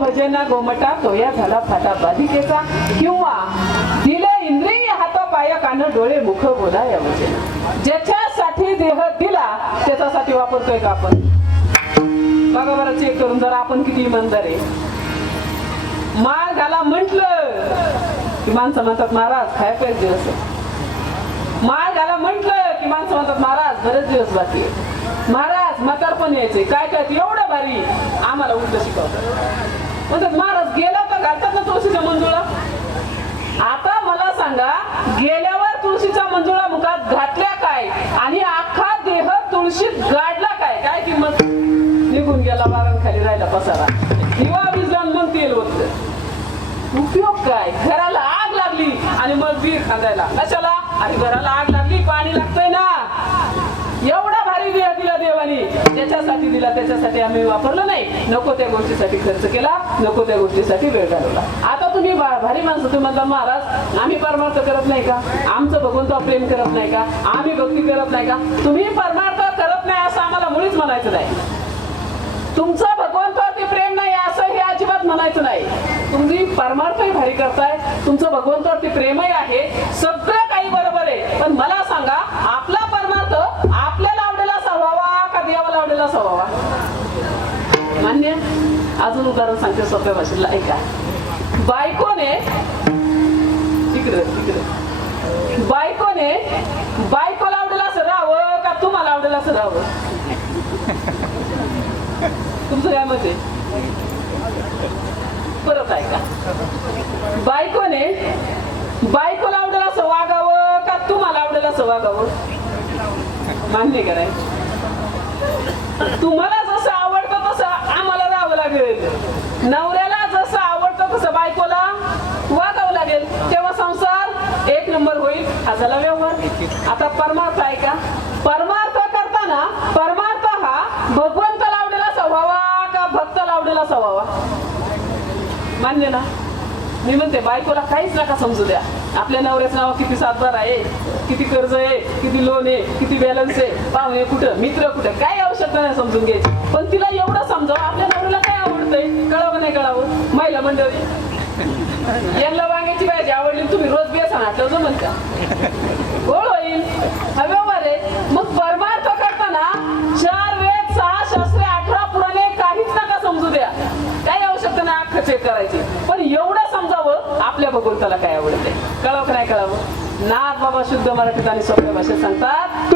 भजना गोमटा तोया झाला फाटा बाधिकेचा किंवा दिले इंद्रिय हाता पाय कान डोळे मुख बोला या वचना ज्याच्यासाठी देह दिला त्याच्यासाठी वापरतोय का आपण? बघा बरं चेक करून जरा आपण किती इमानदार आहे. माळ घाला म्हंटल की माणसं म्हणतात महाराज खाय पाहिजे दिवस माळ घाला म्हंटल की माणसं म्हणतात महाराज बरेच दिवस बाकी आहे. महाराज मकार पण यायचे काय काय एवढं भारी. आम्हाला उलट शिकवतात. म्हणतात महाराज गेला तर घालतात ना तुळशीच्या मंजुळा? आता मला सांगा गेल्यावर तुळशीचा मंजुळा मुखात घातल्या काय? आणि अख्खा देह तुळशीत गाडला काय? काय किंमत? निघून गेला वारण खाली राहिला पसारा. दिवा विजला मग तेल होत. उपयोग काय? घराला आग लागली आणि मग वीर खांदायला. कशाला? आणि घराला आग लागली पाणी लागतंय ना एवढा भारी वेळ दिला देवानी कशासाठी दिला त्याच्यासाठी आम्ही वापरलं नाही. नको त्या गोष्टीसाठी खर्च केला नको त्या गोष्टीसाठी वेळ घालवला. आता तुम्ही भारी माणसं तुम्ही म्हणता महाराज आम्ही परमार्थ करत नाही का? आमचं भगवंत प्रेम करत नाही का? आम्ही भक्ती करत नाही का? तुम्ही परमार्थ करत नाही असं आम्हाला मुळीच म्हणायचं नाही. तुमचं भगवंतावरती प्रेम नाही असं हे अजिबात म्हणायचं नाही. तुम्ही परमार्थही भारी करताय तुमचं भगवंतावरती प्रेमही आहे सगळं काही बरोबर आहे. पण मला सांगा देवाला आवडेला मान्य? अजून उदाहरण सांगते सोप्या भाषेतला ऐका. बायकोने तिकडे तिकडे. बायकोने बायकोला आवडेला असं राहावं का तुम्हाला आवडेला असं राहावं? तुमचं काय मत आहे? परत ऐका. बायकोने बायकोला आवडेल असं वागावं का तुम्हाला आवडेल असं वागावं? मान्य करायचं तुम्हाला जसं आवडतं तसं आम्हाला राहावं लागेल. नवऱ्याला जसं आवडतं तसं बायकोला वागावं लागेल. तेव्हा संसार एक नंबर होईल. हा झाला व्यवहार. आता परमार्थ आहे का? परमार्थ करताना परमार्थ हा भगवंत आवडेला स्वभावा का भक्त आवडेला सव्हावा मान्य ना? मी म्हणते बायकोला काहीच नका समजू द्या. आपल्या नवऱ्याचं नाव किती सातबार आहे किती कर्ज आहे किती लोन आहे किती बॅलन्स आहे पाहुणे कुठं मित्र कुठं काय आवश्यकता नाही समजून घ्यायची. पण तिला एवढं समजावं आपल्या नवऱ्याला काय आवडतंय? कळावं नाही कळावं. महिला मंडळी यांना वांग्याची भाजी आवडली तुम्ही रोज बेसन आठव जो म्हणता. गोळ होईल. हा व्यवहार आहे. मग परमार्थ करताना चार वेद सहा शास्त्रे अठरा पुराणे काहीच नका समजू द्या. काही आवश्यकता नाही अख्खं चेक करायची. पण एवढं समजावं आपल्या भगवंताला काय आवडते कळावं का नाही कळावं? नाथ बाबा शुद्ध मराठीत आणि सोप्या भाषेत सांगतात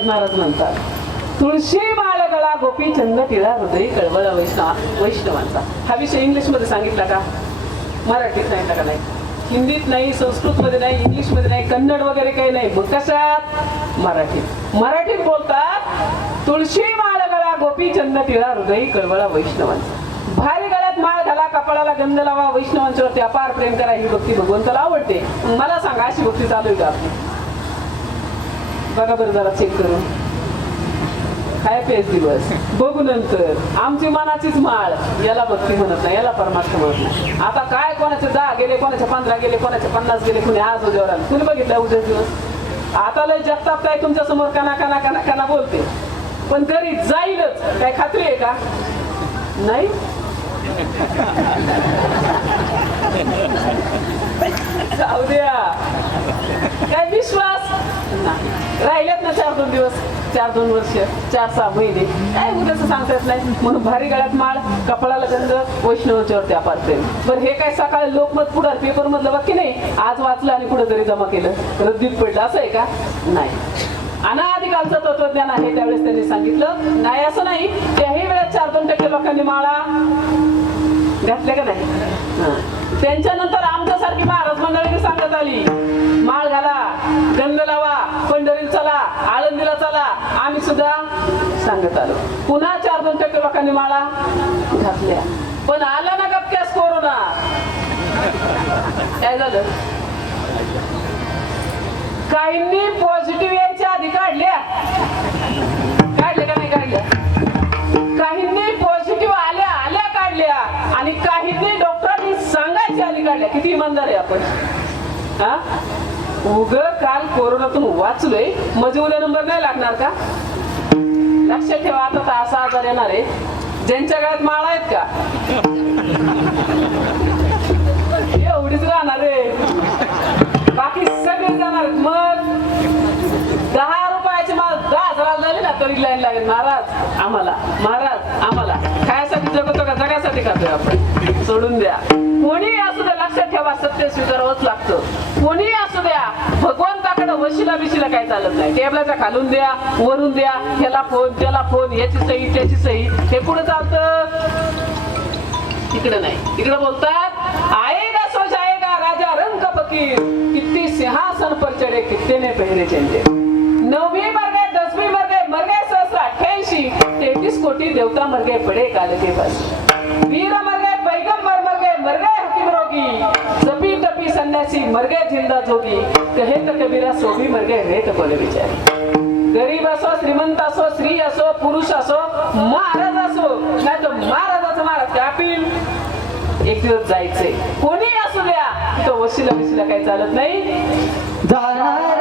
एकनाथ महाराज म्हणतात. तुळशी माळ गळा गोपी चंद हृदय कळवळ वैष्णव वैष्णवांचा. हा विषय इंग्लिशमध्ये सांगितला का? मराठीत सांगितला का नाही? हिंदीत नाही संस्कृत मध्ये नाही इंग्लिशमध्ये नाही कन्नड वगैरे काही नाही. मग कशात? मराठीत. मराठीत बोलतात तुळशी माळ गळा गोपी चंद हृदय कळवळा वैष्णवांचा. भारी गळ्यात माळ घाला कपाळाला गंध लावा वैष्णवांच्यावरती अपार प्रेम करा ही भक्ती भगवंताला आवडते. मला सांगा अशी भक्ती चालू आहे का आपली? बघा बरं जरा चेक करून. काय पेच दिवस बघू नंतर. आमची मनाचीच माळ. याला भक्ती म्हणत नाही याला परमार्थ म्हणत नाही. आता काय कोणाचे दहा गेले कोणाचे पंधरा गेले कोणाचे पन्नास गेले कुणी आज उद्यावर आले कुणी बघितलं उद्या दिवस? आता लय जगताप काय तुमच्यासमोर कना कना कना कना बोलते. पण घरी जाईलच. काय खात्री आहे का? नाही? जाऊ द्या. काय विश्वास? नाही. राहिलेत ना चार दोन दिवस चार दोन वर्ष चार सहा महिने. काय उद्याच सांगता येत नाही? म्हणून भारी गळ्यात माळ कपाळाला गंध वैष्णवाच्यावरती अपारते बरं हे काय सकाळी लोकमत पुढं पेपर मधलं बाकी नाही? आज वाचलं आणि कुठंतरी जमा केलं. रद्दीत पडलं असं आहे का? नाही. अनाधिकालचं तत्वज्ञान आहे त्यावेळेस त्यांनी सांगितलं. नाही असं नाही. त्याही वेळेस चार दोन टक्के लोकांनी माळा घातल्या का नाही? त्यांच्यानंतर की महाराज मंडळीने सांगत आली माळ घाला गंध लावा पंढरी चला आळंदीला चला. आम्ही सुद्धा सांगत आलो. पुन्हा चार दोन टक्के लोकांनी माळा घातल्या. पण आला ना गपक्यास कोरोना. काय झालं? काहींनी पॉझिटिव्ह यायच्या आधी काढल्या. किती इमानदार आहे आपण? हा? उग काल कोरोनातून वाचलोय. म्हणजे उद्या नंबर नाही लागणार का? लक्षात ठेवा आता तर असा आजार येणार आहे. ज्यांच्या गळ्यात माळा आहेत का? एवढीच राहणार आहे. बाकी सगळे जाणार मग दहा रुपयाची माल दहा हजाराला झाली ना तरी लाईन लागेल. महाराज आम्हाला. महाराज आम्हाला. खायसाठी जगतो का? जगासाठी खातोय आपण. सोडून द्या. कोणी स्वीकारावंच लागतं. कोणी असू द्या भगवंताकडे वशिला बिशिला काय चालत नाही. टेबलाच्या खालून द्या वरून द्या ह्याला फोन त्याला फोन याची सही त्याची सही. हे पुढे चालतं. तिकडे नाही. तिकडे बोलतात आएगा सो जाएगा राजा रंग फकीर किती सिंहासन पर चढे कितने ने पहरे चंदे नववी मर दसवी दसवीं मर्गे गए मर सहस्र तेहतीस कोटी देवता मर्गे पड़े काल के पास वीर टपी सन्यासी मर गए जिंदा जोगी. कहे तो कबीरा सो भी मर गए रे तो बोले बिचारे. गरीब असो श्रीमंत असो स्त्री असो पुरुष असो महाराज असो नाही तर महाराजाचं महाराज कापील एक दिवस जायचंय कोणी असू द्या. तो वशिला बिशीला काही चालत नाही. जाणार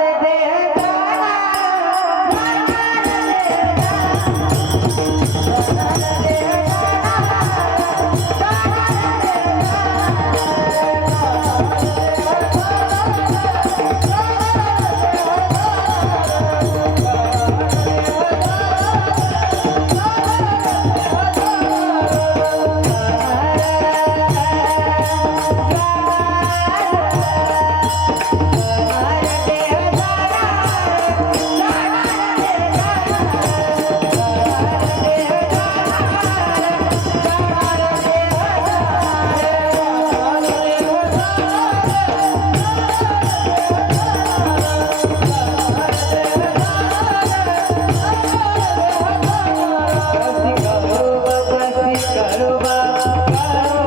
Oh,